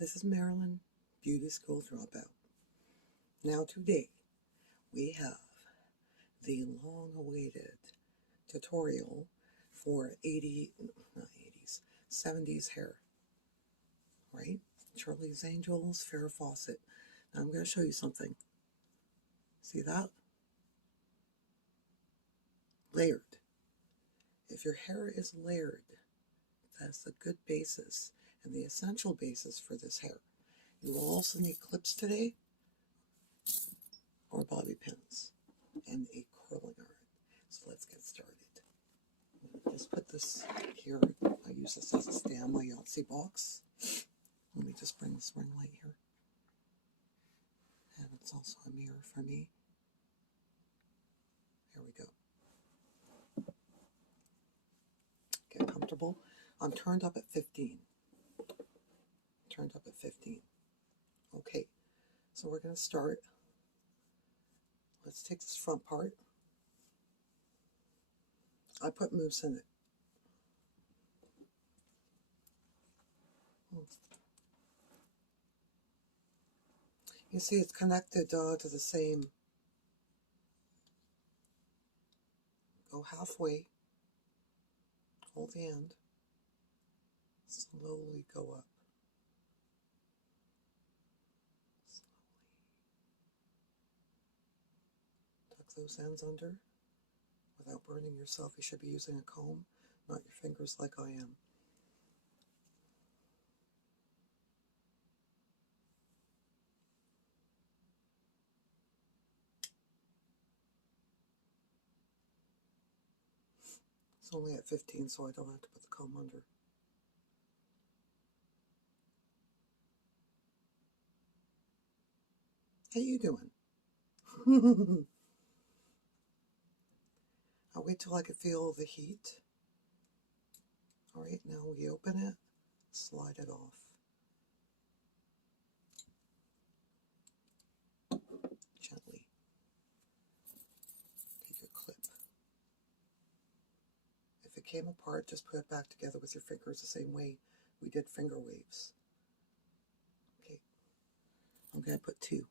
This is Marilyn, Beauty School Dropout. Now today we have the long-awaited tutorial for 70s hair, right? Charlie's Angels, Farrah Fawcett. Now I'm going to show you something. See that? Layered. If your hair is layered, that's a good basis and the essential basis for this hair. You will also need clips today, or bobby pins, and a curling iron. So let's get started. Just put this here. I use this as a stand, my Yahtzee box. Let me just bring this ring light here. And it's also a mirror for me. There we go. Get comfortable. I'm turned up at 15. Turned up at 15. Okay, so we're going to start. Let's take this front part. I put mousse in it. You see it's connected to the same. Go halfway. Hold the end. Slowly go up. Tuck those ends under. Without burning yourself, you should be using a comb, not your fingers like I am. It's only at 15, so I don't have to put the comb under. How you doing? I'll wait till I can feel the heat. All right, now we open it, slide it off. Gently. Take your clip. If it came apart, just put it back together with your fingers the same way we did finger waves. Okay, I'm going to put 2.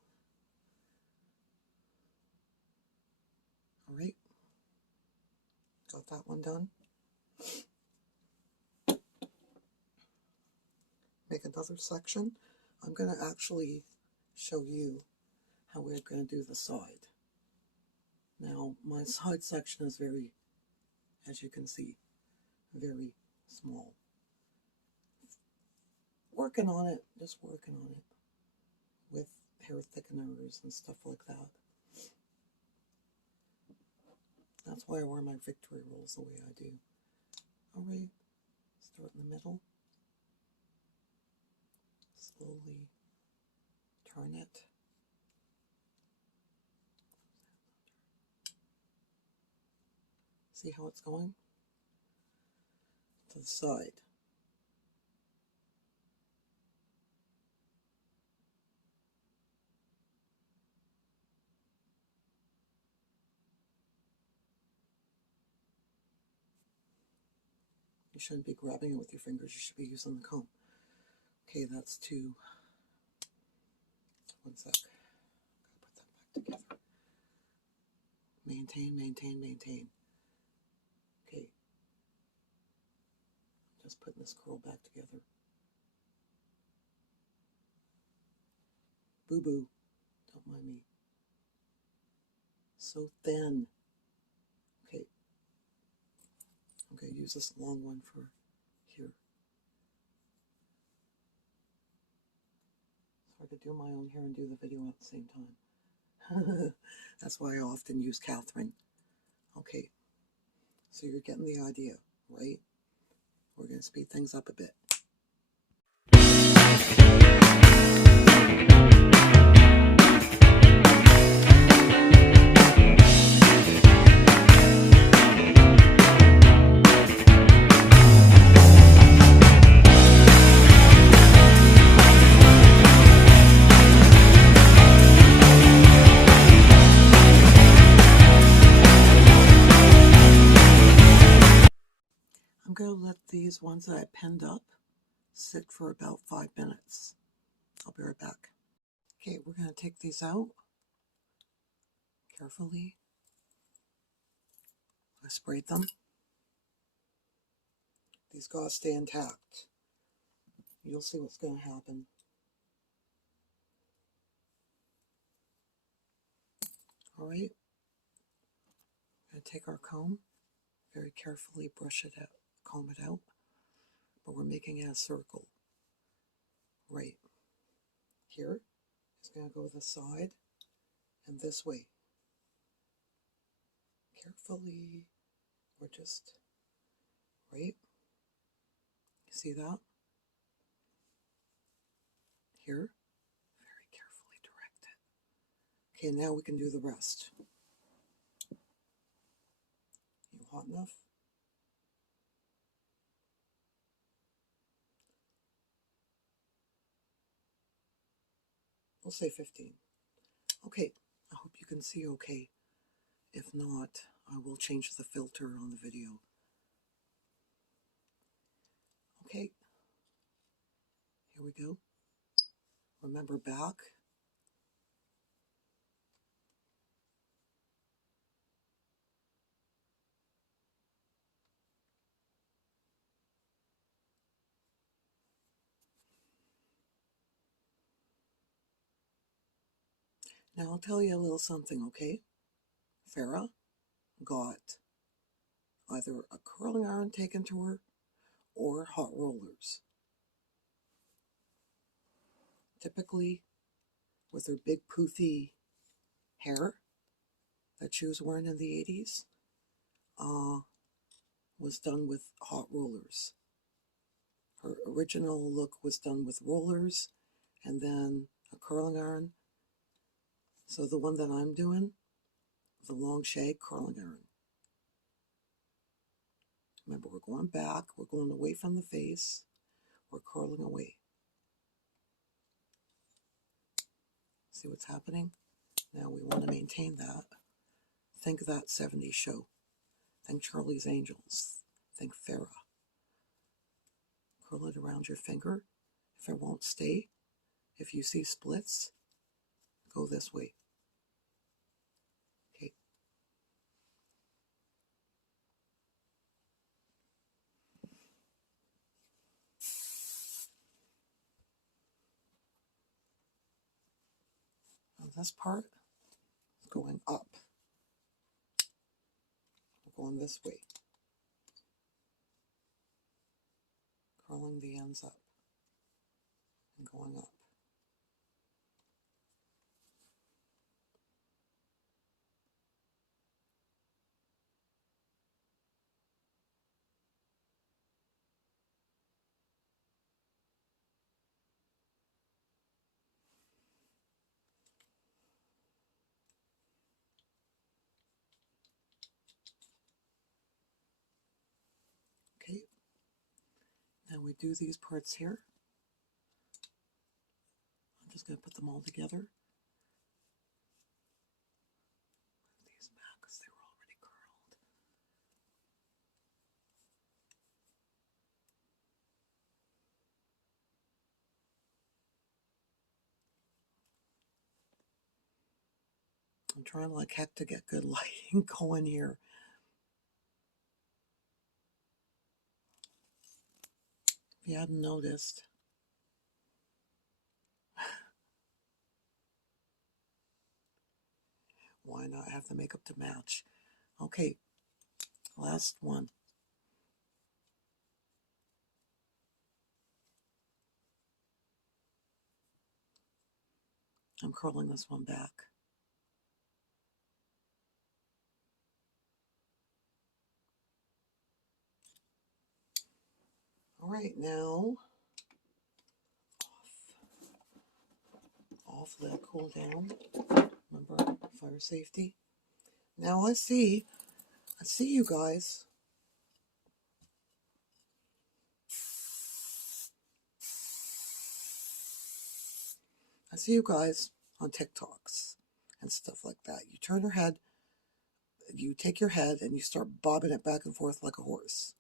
All right. Got that one done. Make another section. I'm going to actually show you how we're going to do the side. Now, my side section is very, as you can see, very small. Working on it, just working on it with hair thickeners and stuff like that. That's why I wear my victory rolls the way I do. Alright, start in the middle. Slowly turn it. See how it's going? To the side. You shouldn't be grabbing it with your fingers, you should be using the comb. Okay, that's 2. One sec. Gotta put that back together. Maintain, maintain, maintain. Okay. Just putting this curl back together. Boo boo. Don't mind me. So thin. Okay. I'm going to use this long one for here. It's hard to do my own hair and do the video at the same time. That's why I often use Catherine. Okay, so you're getting the idea, right? We're going to speed things up a bit. I'm going to let these ones that I pinned up sit for about 5 minutes. I'll be right back. Okay, we're going to take these out carefully. I sprayed them. These gotta stay intact. You'll see what's going to happen. All right. I'm going to take our comb, very carefully brush it out, comb it out, but we're making it a circle. Right here is going to go this side and this way. Carefully, or just, right? See that? Here, very carefully direct it. Okay, now we can do the rest. You hot enough? We'll say 15. Okay, I hope you can see okay. If not, I will change the filter on the video. Okay, here we go. Remember back. Now I'll tell you a little something, okay? Farrah got either a curling iron taken to her or hot rollers. Typically, with her big poofy hair that she was wearing in the 80s, was done with hot rollers. Her original look was done with rollers and then a curling iron. So the one that I'm doing, the long shag curling iron. Remember, we're going back, we're going away from the face, we're curling away. See what's happening? Now we want to maintain that. Think that 70s show. Think Charlie's Angels. Think Farrah. Curl it around your finger. If it won't stay, if you see splits, go this way. Okay. Now this part is going up. We're going this way. Curling the ends up and going up. Okay. Now we do these parts here. I'm just going to put them all together. These back because they were already curled. I'm trying like heck to get good lighting going here. If you hadn't noticed, why not have the makeup to match? Okay, last one. I'm curling this one back. All right, now off, let it cool down. Remember, fire safety. Now I see you guys. I see you guys on TikToks and stuff like that. You turn your head, you take your head and you start bobbing it back and forth like a horse.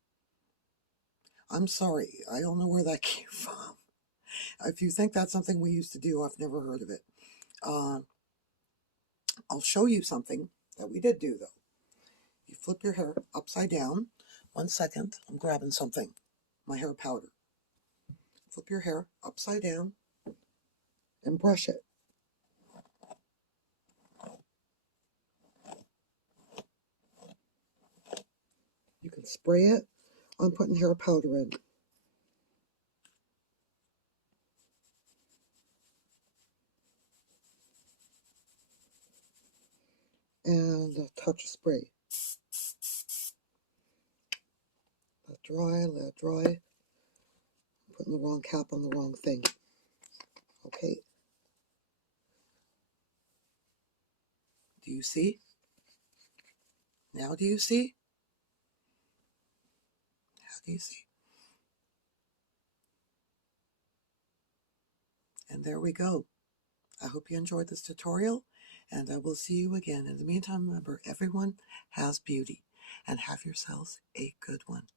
I'm sorry, I don't know where that came from. If you think that's something we used to do, I've never heard of it. I'll show you something that we did do, though. You flip your hair upside down. 1 second, I'm grabbing something. My hair powder. Flip your hair upside down and brush it. You can spray it. I'm putting hair powder in. And a touch of spray. Let dry, let dry. I'm putting the wrong cap on the wrong thing. Okay. Do you see? Now do you see? How do you see? And there we go. I hope you enjoyed this tutorial, and I will see you again. In the meantime, remember, everyone has beauty, and have yourselves a good one.